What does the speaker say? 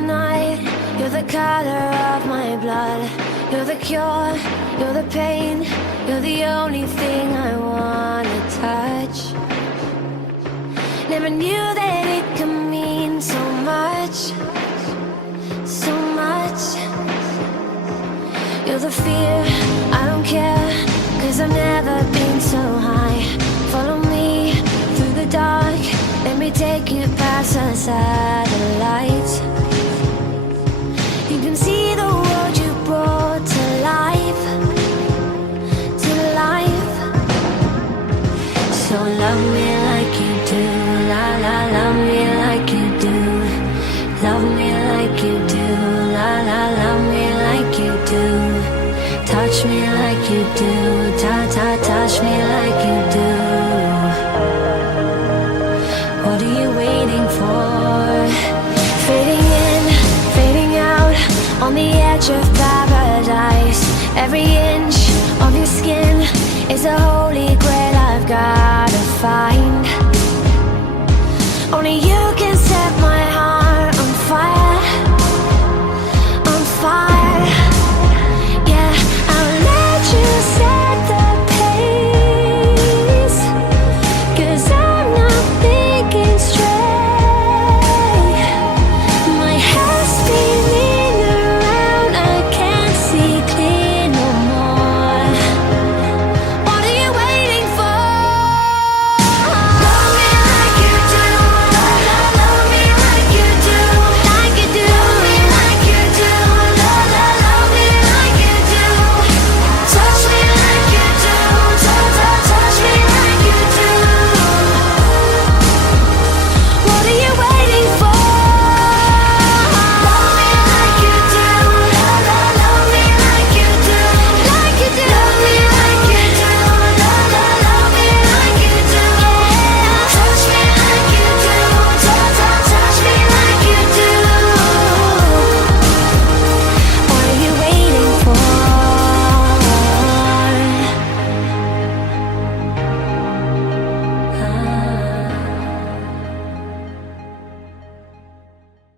the night, you're the color of my blood. You're the cure, you're the pain, you're the only thing I wanna touch. Never knew that it could mean so much, so much. You're the fear, I don't care, 'cause I've never been so high. Follow me through the dark, let me take you past the satellites. You can see the world you brought to life, to life. So love me like you do, la la, love me like you do. Love me like you do, la la, love me like you do. Touch me like you do, ta ta, touch me like you do. What are you waiting for? Fading in, fading out, on the edge of paradise. Every inch of your skin is a holy grail I've gotta find. Only you can set my